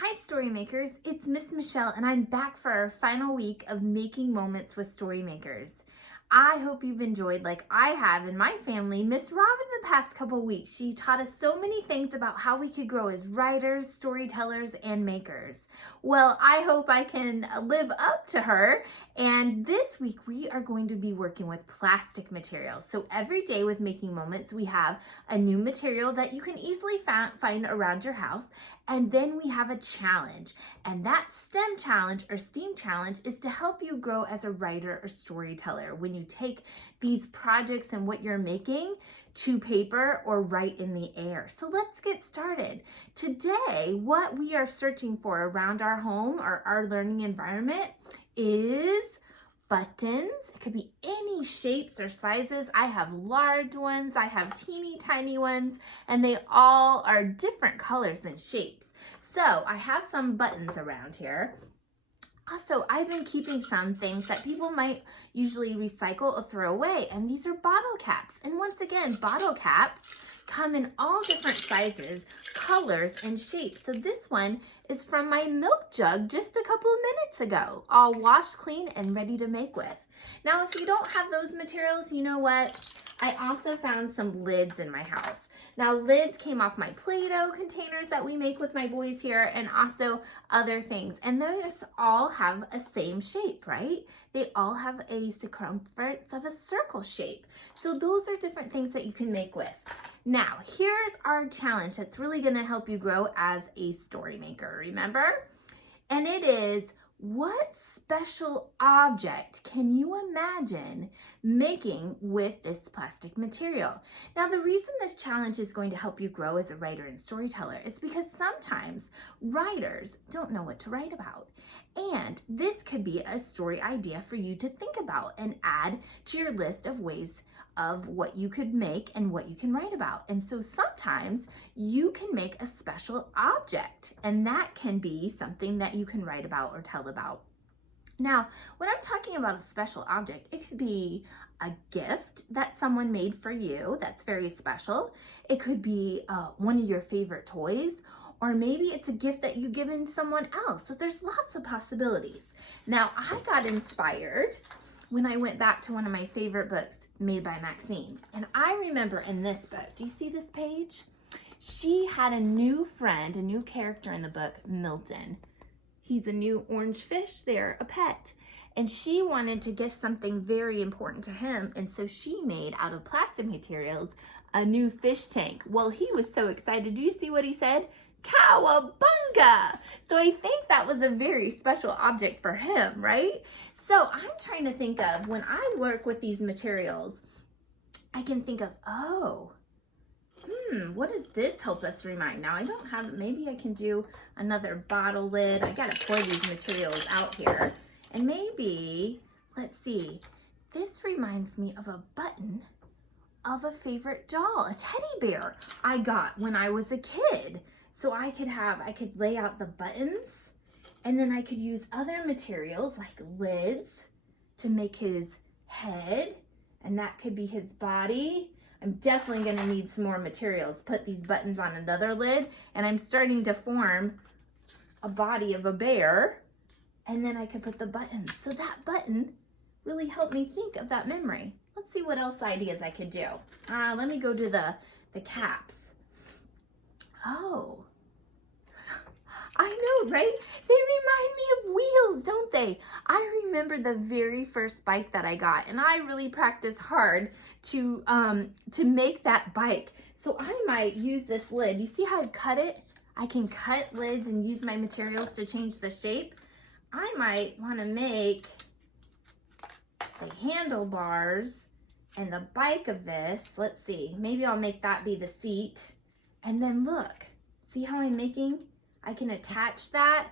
Hi StoryMakers, it's Miss Michelle and I'm back for our final week of making moments with StoryMakers. I hope you've enjoyed, like I have in my family, Miss Robin the past couple weeks. She taught us so many things about how we could grow as writers, storytellers, and makers. Well, I hope I can live up to her. And this week we are going to be working with plastic materials. So every day with Making Moments, we have a new material that you can easily find around your house. And then we have a challenge, and that STEM challenge or STEAM challenge is to help you grow as a writer or storyteller when you take these projects and what you're making to paper or write in the air. So let's get started. Today, what we are searching for around our home or our learning environment is buttons. It could be any shapes or sizes. I have large ones, I have teeny tiny ones, and they all are different colors and shapes. So I have some buttons around here. Also, I've been keeping some things that people might usually recycle or throw away, and these are bottle caps. And once again, bottle caps come in all different sizes, colors, and shapes. So this one is from my milk jug just a couple of minutes ago, all washed clean and ready to make with. Now, if you don't have those materials, you know what? I also found some lids in my house. Now, lids came off my Play-Doh containers that we make with my boys here, and also other things. And those all have a same shape, right? They all have a circumference of a circle shape. So those are different things that you can make with. Now, here's our challenge that's really gonna help you grow as a story maker, remember? And it is, what special object can you imagine making with this plastic material? Now, the reason this challenge is going to help you grow as a writer and storyteller is because sometimes writers don't know what to write about. And this could be a story idea for you to think about and add to your list of ways of what you could make and what you can write about. And so sometimes you can make a special object, and that can be something that you can write about or tell about. Now, when I'm talking about a special object, it could be a gift that someone made for you that's very special. It could be one of your favorite toys, or maybe it's a gift that you've given someone else. So there's lots of possibilities. Now, I got inspired when I went back to one of my favorite books made by Maxine. And I remember in this book, do you see this page? She had a new friend, a new character in the book, Milton. He's a new orange fish there, a pet. And she wanted to give something very important to him. And so she made, out of plastic materials, a new fish tank. Well, he was so excited. Do you see what he said? Cowabunga! So I think that was a very special object for him, right? So I'm trying to think of, when I work with these materials, I can think of, what does this help us remind? Now I don't have, maybe I can do another bottle lid. I gotta pour these materials out here. And maybe, let's see, this reminds me of a button of a favorite doll, a teddy bear I got when I was a kid. So I could lay out the buttons, and then I could use other materials like lids to make his head, and that could be his body. I'm definitely gonna need some more materials. Put these buttons on another lid, and I'm starting to form a body of a bear, and then I could put the buttons. So that button really helped me think of that memory. Let's see what else ideas I could do. Let me go to the caps. Oh, I know, right? They remind me of wheels, don't they? I remember the very first bike that I got, and I really practiced hard to make that bike. So I might use this lid. You see how I cut it? I can cut lids and use my materials to change the shape. I might want to make the handlebars and the bike of this. Let's see, maybe I'll make that be the seat. And then look, see how I'm making? I can attach that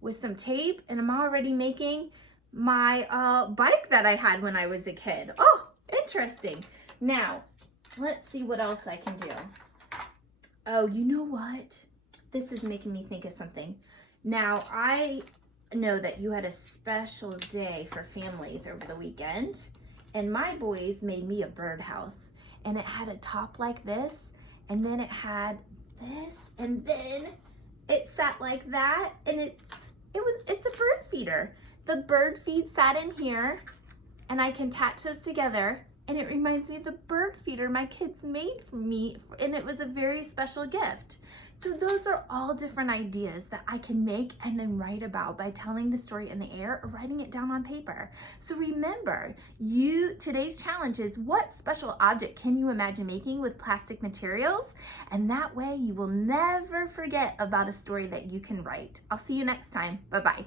with some tape, and I'm already making my bike that I had when I was a kid. Oh, interesting. Now, let's see what else I can do. Oh, you know what? This is making me think of something. Now, I know that you had a special day for families over the weekend, and my boys made me a birdhouse, and it had a top like this, and then it had this, and then it sat like that, and it's a bird feeder. The bird feed sat in here, and I can attach those together, and it reminds me of the bird feeder my kids made for me, and it was a very special gift. So those are all different ideas that I can make and then write about by telling the story in the air or writing it down on paper. So remember, today's challenge is, what special object can you imagine making with plastic materials? And that way you will never forget about a story that you can write. I'll see you next time. Bye-bye.